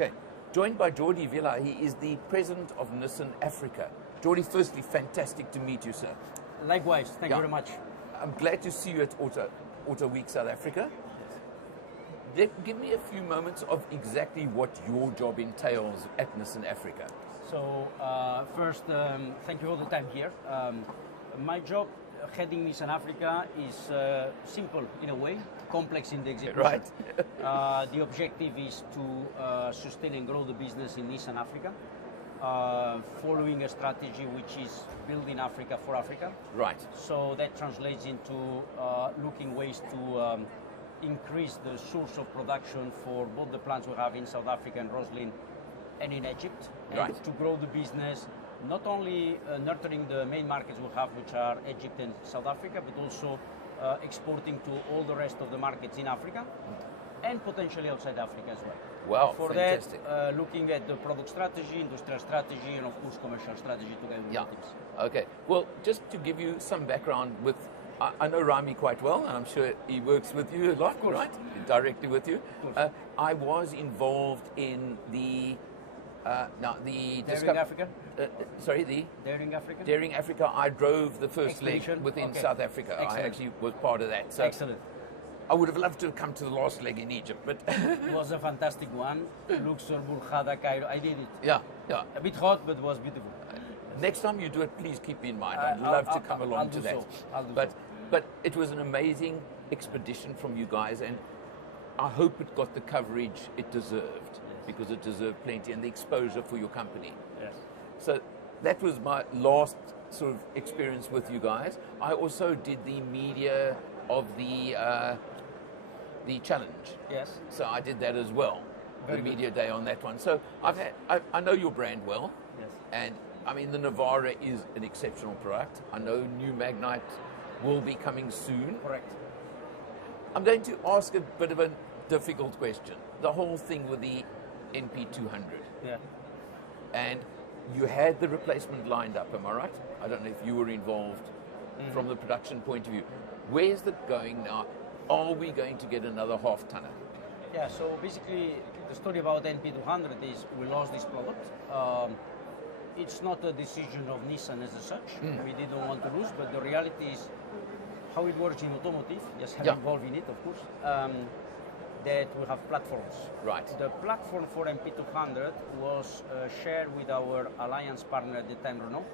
Okay. Joined by Jordi Villa. He is the president of Nissan Africa. Jordi, firstly, fantastic to meet you, sir. Likewise. Thank you very much. I'm glad to see you at AutoWeek South Africa. Give me a few moments of exactly what your job entails at Nissan Africa. So first, thank you all the time here. My job heading Nissan Africa is simple in a way, complex in the execution. Right. The objective is to sustain and grow the business in Nissan Africa, following a strategy which is building Africa for Africa. Right. So that translates into looking ways to increase the source of production for both the plants we have in South Africa and Roslyn and in Egypt, and to grow the business, not only nurturing the main markets we have, which are Egypt and South Africa, but also exporting to all the rest of the markets in Africa and potentially outside Africa as well. Wow, for fantastic. that, looking at the product strategy, industrial strategy, and of course commercial strategy together with the teams. Okay. Well, just to give you some background with, I know Rami quite well, and I'm sure he works with you a lot, right? Directly with you. I was involved in the Daring Africa? Sorry, the Daring Africa? Daring Africa. I drove the first leg Expedition? within Okay. South Africa. Excellent. I actually was part of that. So Excellent. I would have loved to have come to the last leg in Egypt, but It was a fantastic one. Luxor, Burkhada, Cairo. I did it. yeah. A bit hot, but it was beautiful. Next time you do it, please keep me in mind. I'd love to come along to that. But it was an amazing expedition from you guys, and I hope it got the coverage it deserved, because it deserved plenty, and the exposure for your company. Yes. So that was my last sort of experience with you guys. I also did the media of the challenge. Yes. So I did that as well, Very the good. media day on that one. So I know your brand well, Yes. and I mean the Navara is an exceptional product. I know new Magnite will be coming soon. Correct. I'm going to ask a bit of a difficult question. The whole thing with the NP200. Yeah. And you had the replacement lined up, am I right? I don't know if you were involved from the production point of view. Where's that going now? Are we going to get another half-tonner? Yeah, so basically the story about NP200 is we lost this product. It's not a decision of Nissan as such. We didn't want to lose, but the reality is how it works in automotive, yes, I'm involved in it, of course, that we have platforms. Right. The platform for MP200 was shared with our alliance partner at the time, Renault,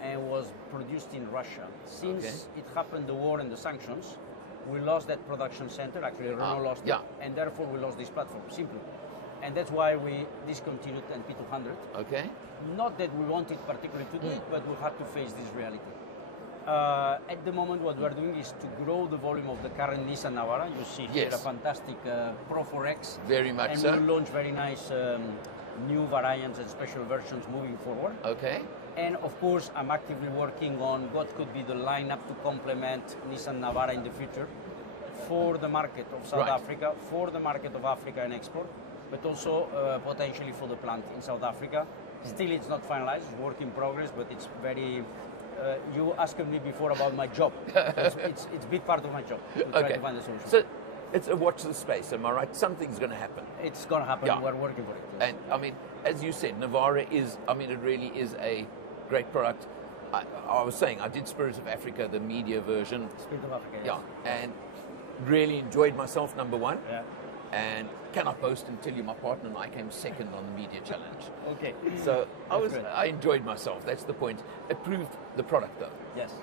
and was produced in Russia. Since it happened, the war and the sanctions, we lost that production center. Actually, Renault lost it, and therefore we lost this platform, simply. And that's why we discontinued NP200. Okay. Not that we wanted particularly to do it, but we had to face this reality. At the moment, what we're doing is to grow the volume of the current Nissan Navara. You see here a fantastic Pro 4X. Very much and so. we'll launch very nice new variants and special versions moving forward. Okay. And of course, I'm actively working on what could be the lineup to complement Nissan Navara in the future for the market of South Africa, for the market of Africa and export, but also potentially for the plant in South Africa. Still, it's not finalized, it's work in progress, but it's very... you asked me before about my job. It's a big part of my job to try to find a solution. So it's a watch the space, am I right? Something's going to happen. It's going to happen. We're working for it. And I mean, as you said, Navara is, I mean, it really is a great product. I was saying, I did Spirit of Africa, the media version. Spirit of Africa, yes. And really enjoyed myself, number one. Yeah. And can I boast and tell you my partner and I came second on the media challenge. Okay. So I enjoyed myself. That's the point. It proved the product though. Yes.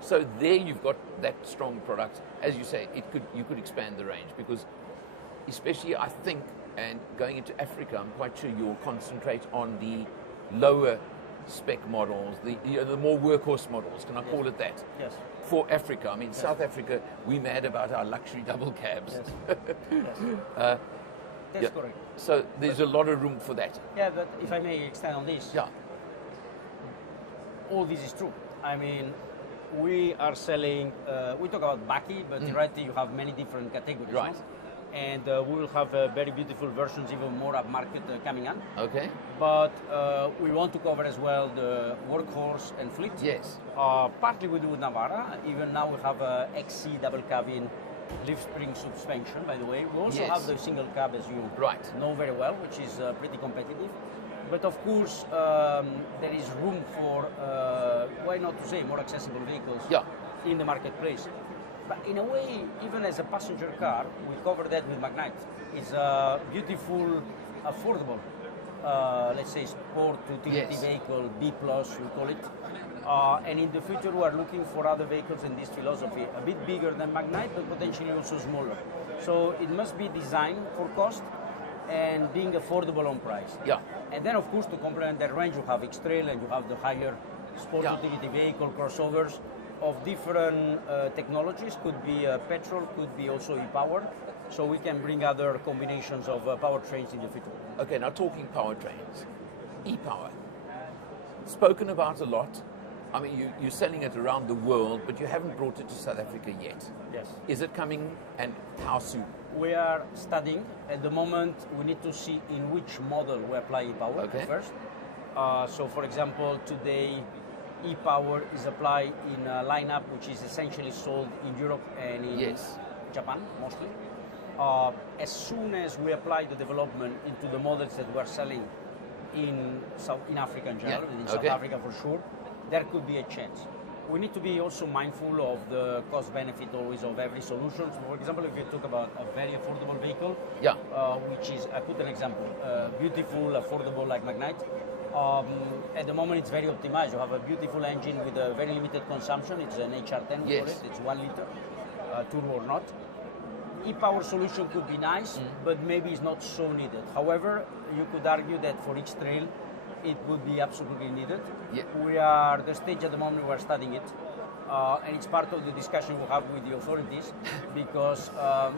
So there you've got that strong product. As you say, you could expand the range, because especially I think, and going into Africa, I'm quite sure you'll concentrate on the lower spec models, the more workhorse models. Can I call it that? Yes. For Africa, I mean, South Africa, we're mad about our luxury double cabs. Yes. That's correct. So there's a lot of room for that. Yeah, but if I may extend on this, all this is true. I mean, we are selling, we talk about Baki, but in reality you have many different categories. Right. No? And we will have very beautiful versions, even more upmarket coming on. Okay. But we want to cover as well the workhorse and fleet. Yes. Partly we do with Navara. Even now we have a XC double cabin leaf spring suspension, by the way. We also Yes. have the single cab, as you Right. know very well, which is pretty competitive. But of course, there is room for, why not to say, more accessible vehicles Yeah. in the marketplace. But in a way, even as a passenger car, we cover that with Magnite. It's a beautiful, affordable, let's say, sport utility Yes. vehicle, B+, we call it. And in the future, we are looking for other vehicles in this philosophy, a bit bigger than Magnite, but potentially also smaller. So it must be designed for cost and being affordable on price. Yeah. And then, of course, to complement that range, you have X-Trail and you have the higher sport Yeah. utility vehicle crossovers of different technologies. Could be petrol, could be also e-power. So we can bring other combinations of powertrains in the future. Okay, now talking powertrains, e-power, spoken about a lot. I mean, you're selling it around the world, but you haven't brought it to South Africa yet. Yes. Is it coming, and how soon? We are studying. At the moment, we need to see in which model we apply e-power Okay. first. So, for example, today, e-power is applied in a lineup which is essentially sold in Europe and in Yes. Japan, mostly. As soon as we apply the development into the models that we're selling in Africa in general, Yeah. in South Okay. Africa for sure, there could be a chance. We need to be also mindful of the cost benefit always of every solution. So for example, if you talk about a very affordable vehicle, Yeah. which is, I put an example, beautiful, affordable like Magnite. At the moment, it's very optimized. You have a beautiful engine with a very limited consumption. It's an HR10, we call Yes. it. It's 1 liter, turbo or not. E-power solution could be nice, but maybe it's not so needed. However, you could argue that for X-Trail, it would be absolutely needed. Yeah. We are the stage at the moment we're studying it, and it's part of the discussion we have with the authorities because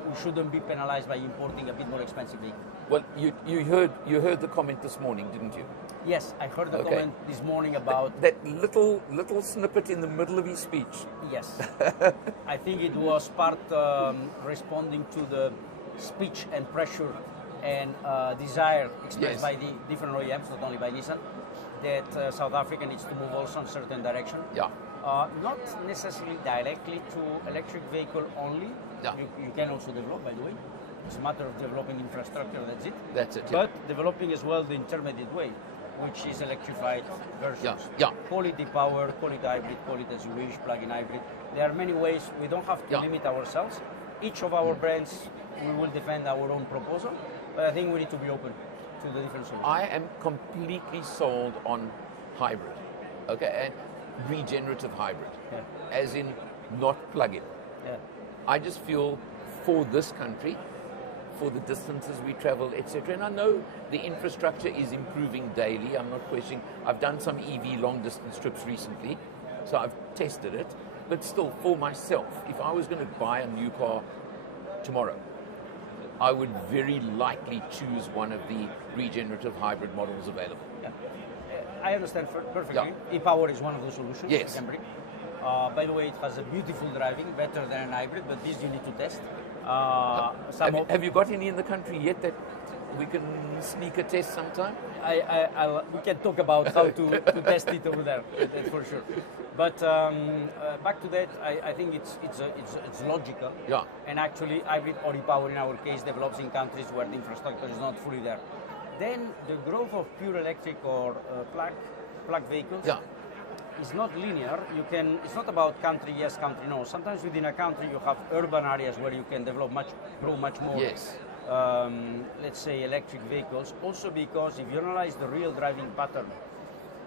we shouldn't be penalized by importing a bit more expensive vehicle. Well, you heard the comment this morning, didn't you? Yes, I heard the Okay. comment this morning about That little snippet in the middle of his speech. yes. I think it was part responding to the speech and pressure and desire expressed Yes. by the different OEMs, not only by Nissan, that South Africa needs to move also in a certain direction. Yeah. Not necessarily directly to electric vehicle only. Yeah. You can also develop, by the way. It's a matter of developing infrastructure, that's it. That's it. Yeah. But developing as well the intermediate way, which is electrified versions. Yeah. Call it e-power, call it hybrid, call it as you wish, plug-in hybrid. There are many ways. We don't have to Yeah. limit ourselves. Each of our brands, we will defend our own proposal, but I think we need to be open to the different solutions. I am completely sold on hybrid, okay, and regenerative hybrid, Yeah. as in not plug-in. Yeah. I just feel for this country, for the distances we travel, etc. And I know the infrastructure is improving daily. I'm not questioning. I've done some EV long distance trips recently, so I've tested it. But still, for myself, if I was going to buy a new car tomorrow, I would very likely choose one of the regenerative hybrid models available. Yeah. I understand perfectly. Yeah. E-power is one of those solutions Yes. you can bring. By the way, it has a beautiful driving, better than an hybrid, but this you need to test. Have you got any in the country yet that we can sneak a test sometime? We can talk about how to test it over there, that's for sure. But back to that, I think it's logical. Yeah. And actually, hybrid or e-power in our case develops in countries where the infrastructure is not fully there. Then the growth of pure electric or plug vehicles Yeah. is not linear. It's not about country yes, country no. Sometimes within a country you have urban areas where you can grow much more. Yes. Let's say electric vehicles. Also because if you analyze the real driving pattern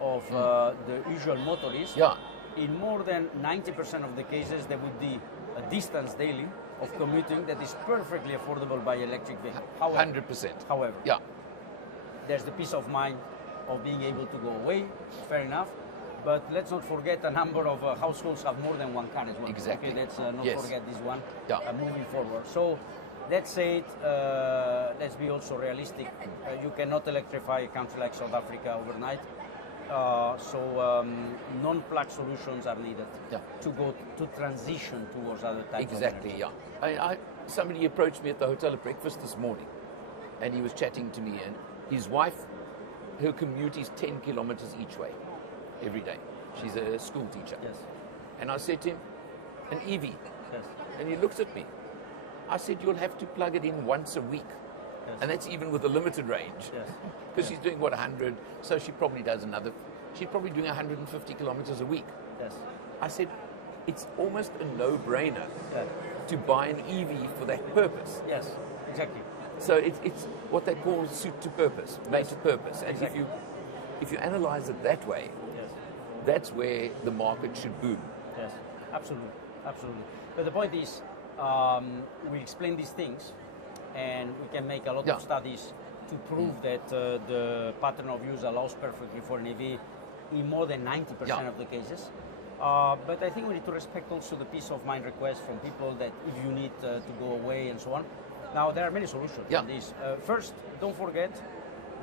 of the usual motorists, Yeah. in more than 90% of the cases there would be a distance daily of commuting that is perfectly affordable by electric vehicle. 100%. However, Yeah. there's the peace of mind of being able to go away, fair enough. But let's not forget a number of households have more than one car as well. Exactly. Okay, let's not Yes. forget this one Yeah. moving forward. So let's say it, let's be also realistic. You cannot electrify a country like South Africa overnight. Non-plug solutions are needed Yeah. to transition towards other types Exactly, of energy. yeah. Somebody approached me at the hotel at breakfast this morning, and he was chatting to me, and his wife, her commute is 10 kilometers each way every day. She's a school teacher. Yes. And I said to him, an EV. Yes. And he looked at me. I said, you'll have to plug it in once a week. Yes. And that's even with a limited range. Yes. Because she's doing, what, 100? So she probably does she's probably doing 150 kilometers a week. Yes. I said, it's almost a no-brainer Yes. to buy an EV for that purpose. Yes, exactly. So it's what they call suit to purpose, made to purpose. And Exactly. if you analyze it that way, Yes. that's where the market should boom. Yes, absolutely, absolutely. But the point is, we explain these things, and we can make a lot of studies to prove that the pattern of use allows perfectly for an EV in more than 90% of the cases. But I think we need to respect also the peace of mind request from people that if you need to go away and so on. Now, there are many solutions on this. First, don't forget,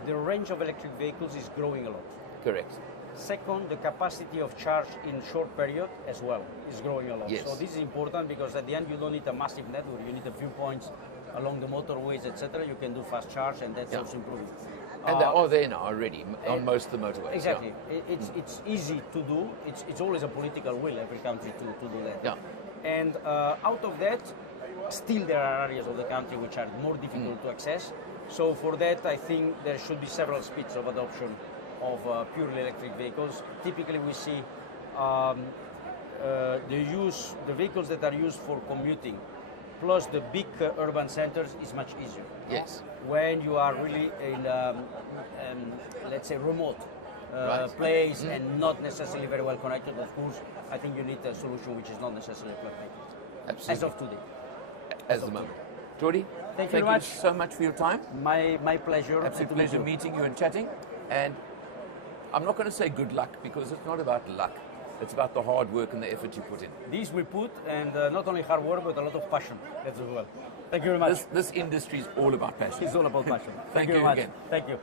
the range of electric vehicles is growing a lot. Correct. Second, the capacity of charge in short period as well is growing a lot. Yes. So this is important because at the end you don't need a massive network. You need a few points along the motorways, etc. You can do fast charge, and that's also improving. And they are there now already on most of the motorways. Exactly. It's easy to do. It's always a political will, every country to do that. Yeah. And out of that, still there are areas of the country which are more difficult to access. So for that, I think there should be several speeds of adoption of purely electric vehicles. Typically, we see the vehicles that are used for commuting, plus the big urban centers, is much easier. Yes. When you are really in, let's say, remote place and not necessarily very well connected, of course, I think you need a solution which is not necessarily perfect. Absolutely. As of today. As the moment. Jordi, thank you so much for your time. My pleasure. Absolute pleasure meeting you and chatting. And I'm not going to say good luck, because it's not about luck. It's about the hard work and the effort you put in. These we put, and not only hard work, but a lot of passion. That's as well. Thank you very much. This industry is all about passion. It's all about passion. Thank you very much. again. Thank you.